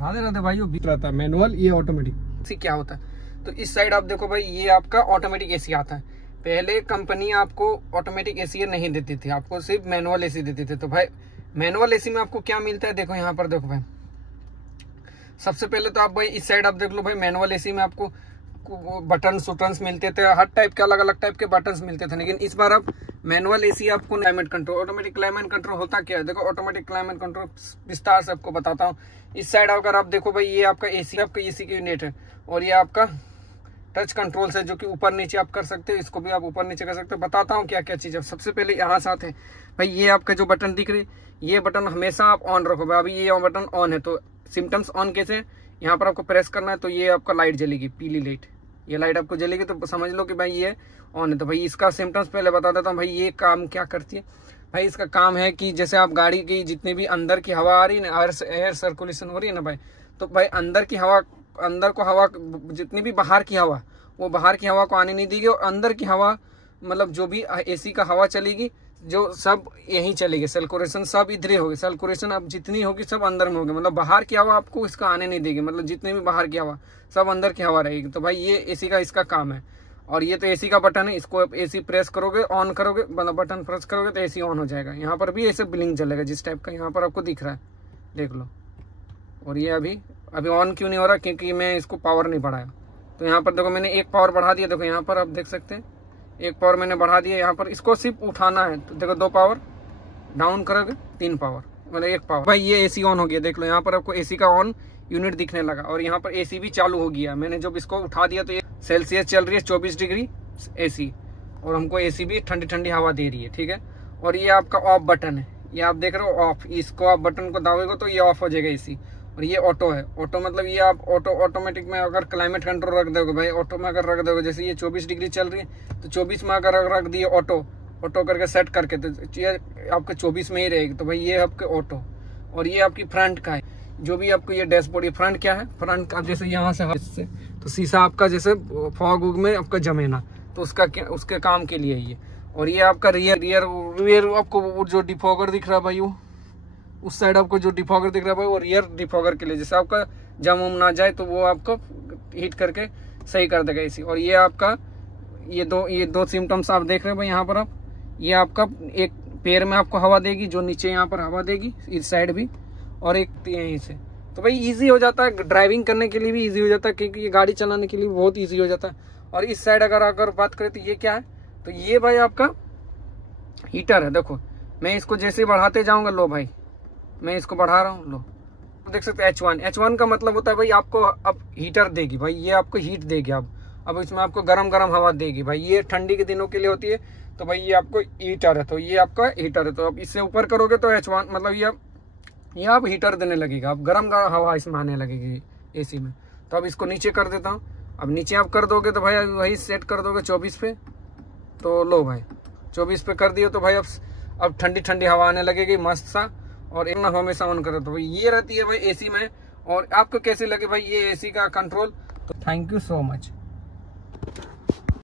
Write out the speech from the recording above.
राधे राधे भाइयों। रहता है मैनुअल, ये ऑटोमेटिक। क्या होता है तो इस साइड आप देखो भाई, ये आपका ऑटोमेटिक एसी आता है। पहले कंपनी आपको ऑटोमेटिक एसी नहीं देती थी, आपको सिर्फ मैनुअल एसी देती थी। तो भाई मैनुअल एसी में आपको क्या मिलता है, देखो यहाँ पर देखो भाई। सबसे पहले तो आप भाई इस साइड आप देख लो भाई, मैनुअल एसी में आपको बटन सुटन्स मिलते थे, हर टाइप के अलग अलग टाइप के बटन्स मिलते थे। लेकिन इस बार अब मैनुअल एसी आपको climate control, automatic climate control होता क्या है, देखो ऑटोमेटिक क्लाइमेट कंट्रोल विस्तार से आपको बताता हूँ। इस साइड अगर आप देखो भाई, ये आपका एसी, आपका एसी की यूनिट है, और ये आपका टच कंट्रोल से जो कि ऊपर नीचे आप कर सकते हो, इसको भी आप ऊपर नीचे कर सकते हो। बताता हूँ क्या क्या चीज़ है। सबसे पहले यहाँ साथ है भाई, ये आपका जो बटन दिख रही, ये बटन हमेशा आप ऑन रखो भाई। अभी ये बटन ऑन है, तो सिम्टम्स ऑन कैसे, यहाँ पर आपको प्रेस करना है तो ये आपका लाइट जलेगी, पीली लाइट, ये लाइट आपको जलेगी, तो समझ लो कि भाई ये ऑन है। तो भाई इसका सिम्टम्स पहले बता देता हूँ भाई, ये काम क्या करती है भाई। इसका काम है कि जैसे आप गाड़ी की जितनी भी अंदर की हवा आ रही है ना, एयर सर्कुलेशन हो रही है ना भाई, तो भाई अंदर की हवा, अंदर को हवा, जितनी भी बाहर की हवा, वो बाहर की हवा को आने नहीं देगी, और अंदर की हवा मतलब जो भी एसी का हवा चलेगी, जो सब यहीं चलेगी, सर्कुलेशन सब इधर होगी। सर्कुलेशन अब जितनी होगी सब अंदर में होगी, मतलब बाहर की हवा आपको इसका आने नहीं देगी, मतलब जितनी भी बाहर की हवा सब अंदर की हवा रहेगी। तो भाई ये एसी का इसका काम है। और ये तो एसी का बटन है, इसको एसी प्रेस करोगे, ऑन करोगे, मतलब बटन प्रेस करोगे तो एसी ऑन हो जाएगा। यहाँ पर भी ऐसे ब्लिंक चलेगा जिस टाइप का यहाँ पर आपको दिख रहा है, देख लो। और ये अभी ऑन क्यों नहीं हो रहा, क्योंकि मैं इसको पावर नहीं बढ़ाया। तो यहाँ पर देखो मैंने एक पावर बढ़ा दिया, देखो यहाँ पर आप देख सकते हैं, एक पावर मैंने बढ़ा दिया। यहाँ पर इसको सिर्फ उठाना है, तो देखो 2 पावर, डाउन करोगे 3 पावर, मतलब 1 पावर। भाई ये एसी ऑन हो गया, देख लो यहाँ पर आपको एसी का ऑन यूनिट दिखने लगा, और यहाँ पर एसी भी चालू हो गया। मैंने जब इसको उठा दिया तो ये सेल्सियस चल रही है 24 डिग्री एसी, और हमको एसी भी ठंडी ठंडी हवा दे रही है, ठीक है। और ये आपका ऑफ बटन है, ये आप देख रहे हो ऑफ, इसको आप बटन को दबाओगे तो ये ऑफ हो जाएगा एसी। और ये ऑटो है, ऑटो मतलब ये आप ऑटोमेटिक में अगर क्लाइमेट कंट्रोल रख दोगे भाई, ऑटो में अगर रख दोगे, जैसे ये 24 डिग्री चल रही है तो 24 में अगर रख दिए ऑटो करके सेट करके, तो ये आपके 24 में ही रहेगी। तो भाई ये आपके ऑटो। और ये आपकी फ्रंट का है, जो भी आपको ये डैशबोर्ड, ये फ्रंट क्या है, फ्रंट का जैसे यहाँ से तो शीशा आपका जैसे फॉग में आपका जमे ना, तो उसके काम के लिए ये। और ये आपका रियर आपको जो डिफॉगर दिख रहा है भाई, वो उस साइड आपको जो डिफॉगर दिख रहा है भाई, वो रियर डिफॉगर के लिए, जैसे आपका जम ना जाए तो वो आपको हीट करके सही कर देगा एसी। और ये आपका ये दो सिम्टम्स आप देख रहे हैं भाई यहाँ पर आप, ये आपका एक पैर में आपको हवा देगी, जो नीचे यहाँ पर हवा देगी इस साइड भी, और एक यहीं से। तो भाई इजी हो जाता है, ड्राइविंग करने के लिए भी इजी हो जाता है, क्योंकि ये गाड़ी चलाने के लिए बहुत इजी हो जाता है। और इस साइड अगर बात करें तो ये क्या है, तो ये भाई आपका हीटर है। देखो मैं इसको जैसे बढ़ाते जाऊंगा, लो भाई मैं इसको बढ़ा रहा हूँ, लो देख सकते हैं H1 का मतलब होता है भाई आपको अब हीटर देगी भाई, ये आपको हीट देगी। अब इसमें आपको गरम हवा देगी भाई, ये ठंडी के दिनों के लिए होती है। तो भाई ये आपको हीटर है, तो ये आपका हीटर है। तो अब इससे ऊपर करोगे तो H1 मतलब ये आप हीटर देने लगेगा, अब गरम हवा इसमें आने लगेगी एसी में। तो अब इसको नीचे कर देता हूँ। अब नीचे आप कर दोगे तो भाई वही सेट कर दोगे 24 पे, तो लो भाई 24 पे कर दिए तो भाई अब ठंडी ठंडी हवा आने लगेगी मस्त सा। और एक ना हमेशा ऑन करो, तो भाई ये रहती है भाई एसी में। और आपको कैसे लगे भाई ये एसी का कंट्रोल, तो थैंक यू सो मच।